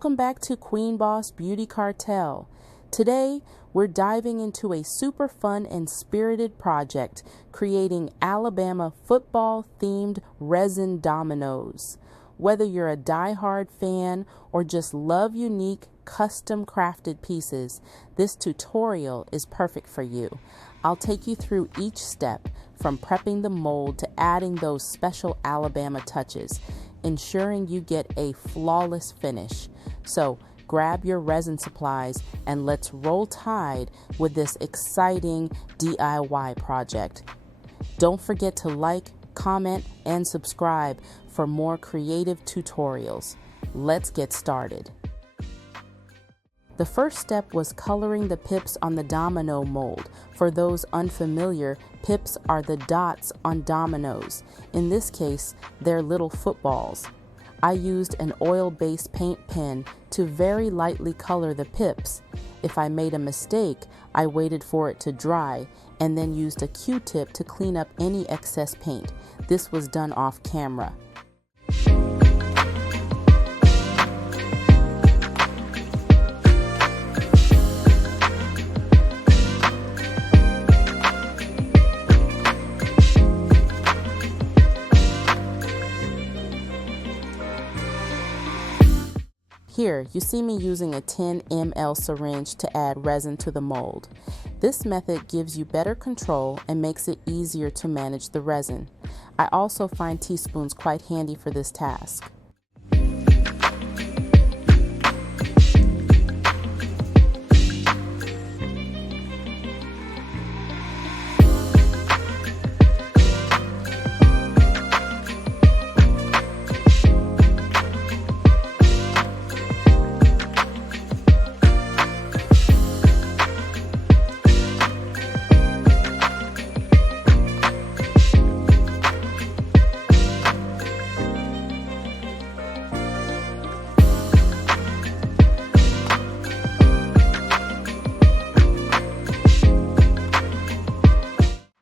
Welcome back to Queen Boss Beauty Cartel. Today, we're diving into a super fun and spirited project, creating Alabama football-themed resin dominoes. Whether you're a die-hard fan or just love unique, custom-crafted pieces, this tutorial is perfect for you. I'll take you through each step, from prepping the mold to adding those special Alabama touches, ensuring you get a flawless finish. So grab your resin supplies and let's roll tide with this exciting DIY project. Don't forget to like, comment, and subscribe for more creative tutorials. Let's get started. The first step was coloring the pips on the domino mold. For those unfamiliar, pips are the dots on dominoes. In this case, they're little footballs. I used an oil-based paint pen to very lightly color the pips. If I made a mistake, I waited for it to dry and then used a Q-tip to clean up any excess paint. This was done off camera. Here, you see me using a 10 ml syringe to add resin to the mold. This method gives you better control and makes it easier to manage the resin. I also find teaspoons quite handy for this task.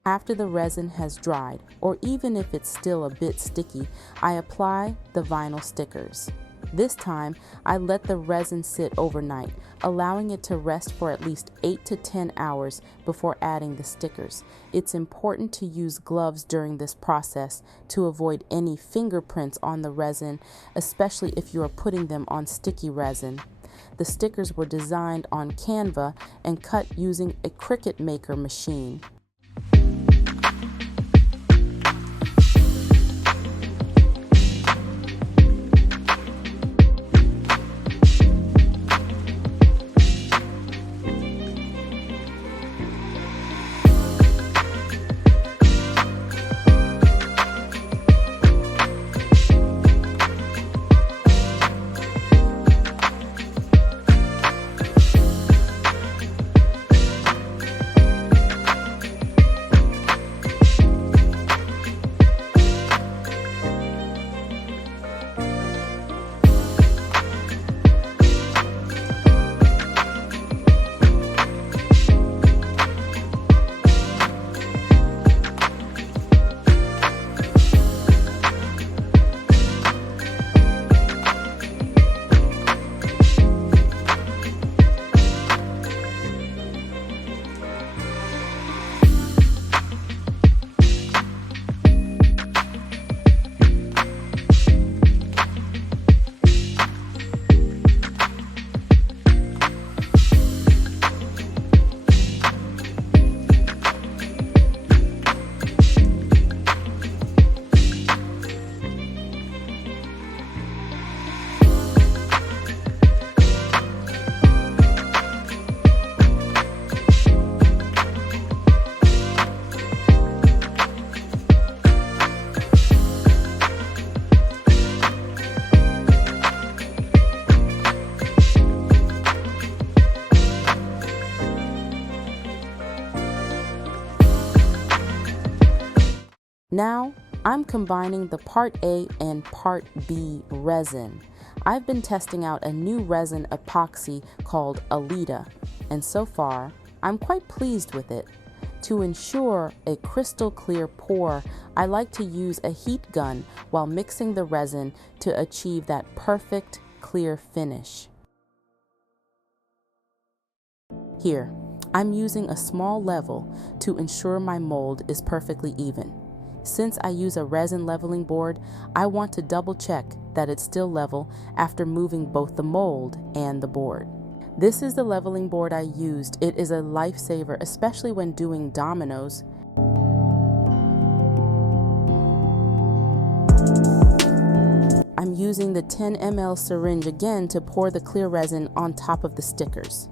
After the resin has dried, or even if it's still a bit sticky, I apply the vinyl stickers. This time, I let the resin sit overnight, allowing it to rest for at least 8 to 10 hours before adding the stickers. It's important to use gloves during this process to avoid any fingerprints on the resin, especially if you are putting them on sticky resin. The stickers were designed on Canva and cut using a Cricut Maker machine. Now, I'm combining the Part A and Part B resin. I've been testing out a new resin epoxy called Alita, and so far, I'm quite pleased with it. To ensure a crystal clear pour, I like to use a heat gun while mixing the resin to achieve that perfect clear finish. Here, I'm using a small level to ensure my mold is perfectly even. Since I use a resin leveling board, I want to double check that it's still level after moving both the mold and the board. This is the leveling board I used. It is a lifesaver, especially when doing dominoes. I'm using the 10 ml syringe again to pour the clear resin on top of the stickers.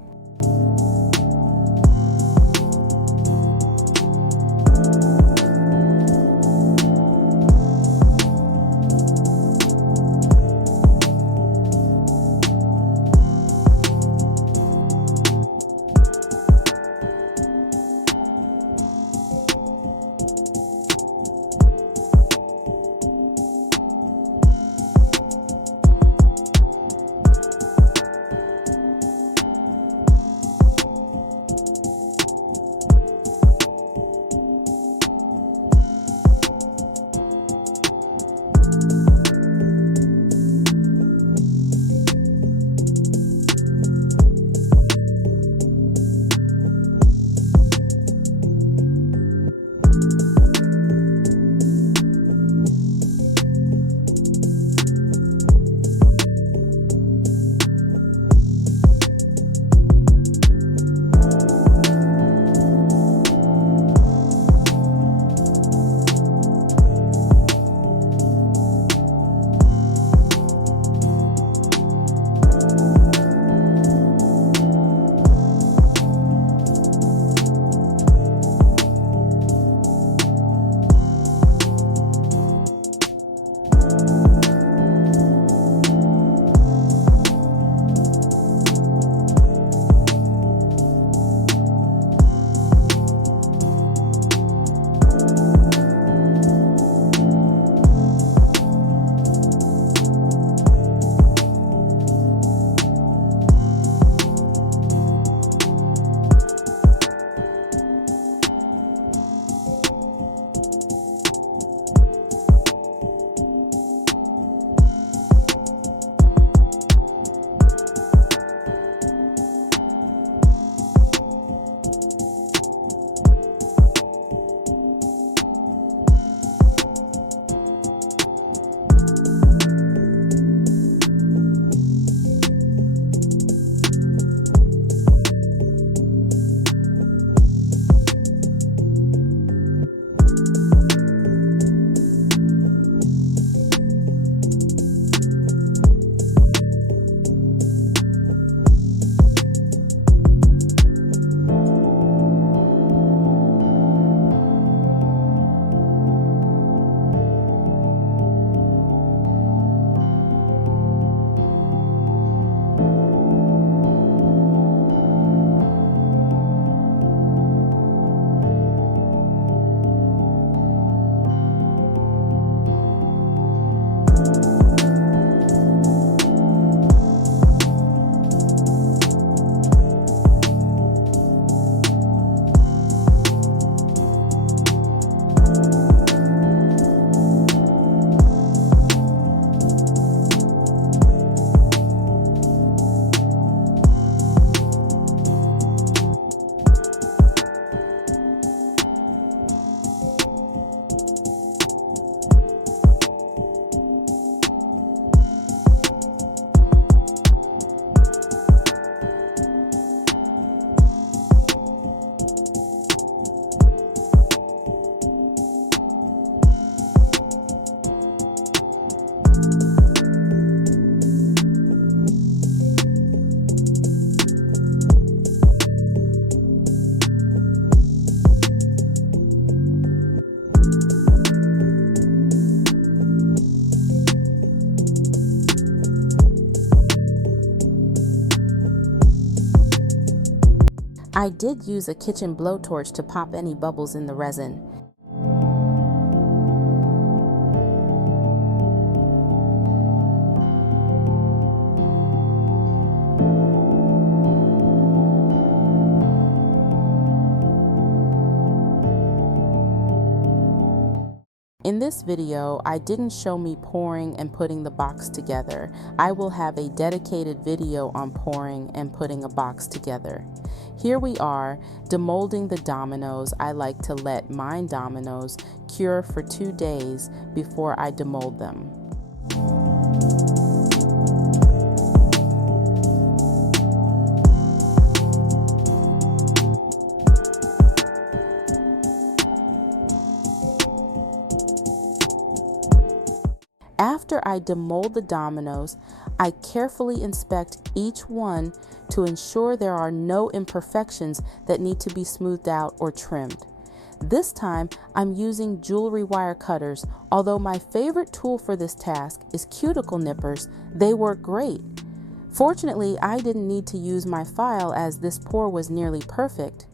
I did use a kitchen blowtorch to pop any bubbles in the resin. In this video, I didn't show me pouring and putting the box together. I will have a dedicated video on pouring and putting a box together. Here we are, demolding the dominoes. I like to let mine dominoes cure for 2 days before I demold them. After I demold the dominoes, I carefully inspect each one to ensure there are no imperfections that need to be smoothed out or trimmed. This time, I'm using jewelry wire cutters. Although my favorite tool for this task is cuticle nippers, they work great. Fortunately, I didn't need to use my file as this pour was nearly perfect.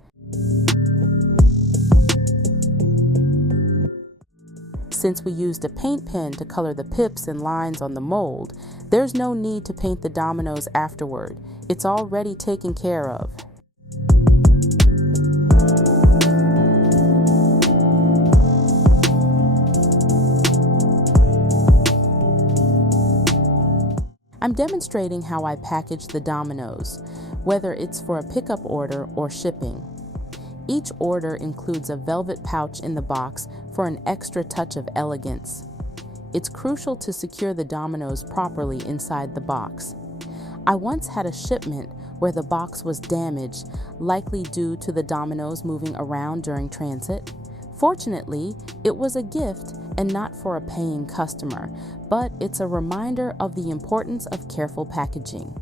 Since we used a paint pen to color the pips and lines on the mold, there's no need to paint the dominoes afterward. It's already taken care of. I'm demonstrating how I package the dominoes, whether it's for a pickup order or shipping. Each order includes a velvet pouch in the box for an extra touch of elegance. It's crucial to secure the dominoes properly inside the box. I once had a shipment where the box was damaged, likely due to the dominoes moving around during transit. Fortunately, it was a gift and not for a paying customer, but it's a reminder of the importance of careful packaging.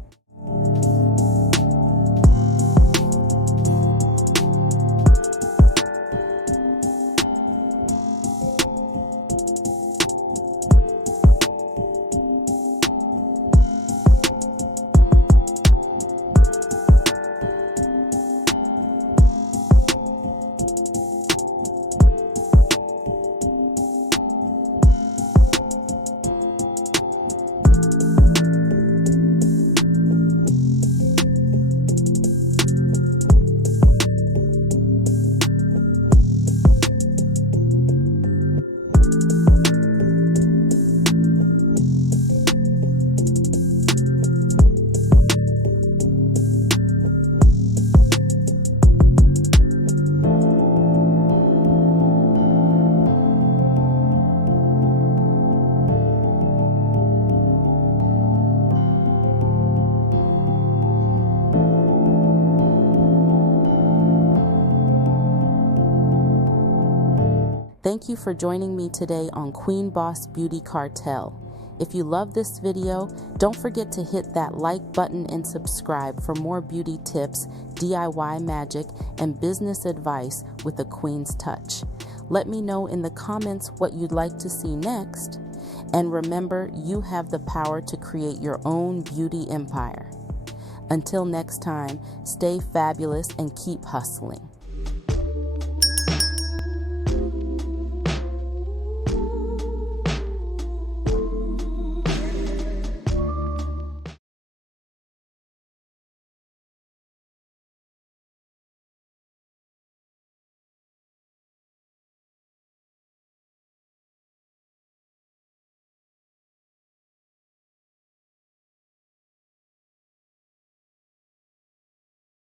Thank you for joining me today on Queen Boss Beauty Cartel. If you love this video, don't forget to hit that like button and subscribe for more beauty tips, DIY magic, and business advice with a Queen's touch. Let me know in the comments what you'd like to see next. And remember, you have the power to create your own beauty empire. Until next time, stay fabulous and keep hustling.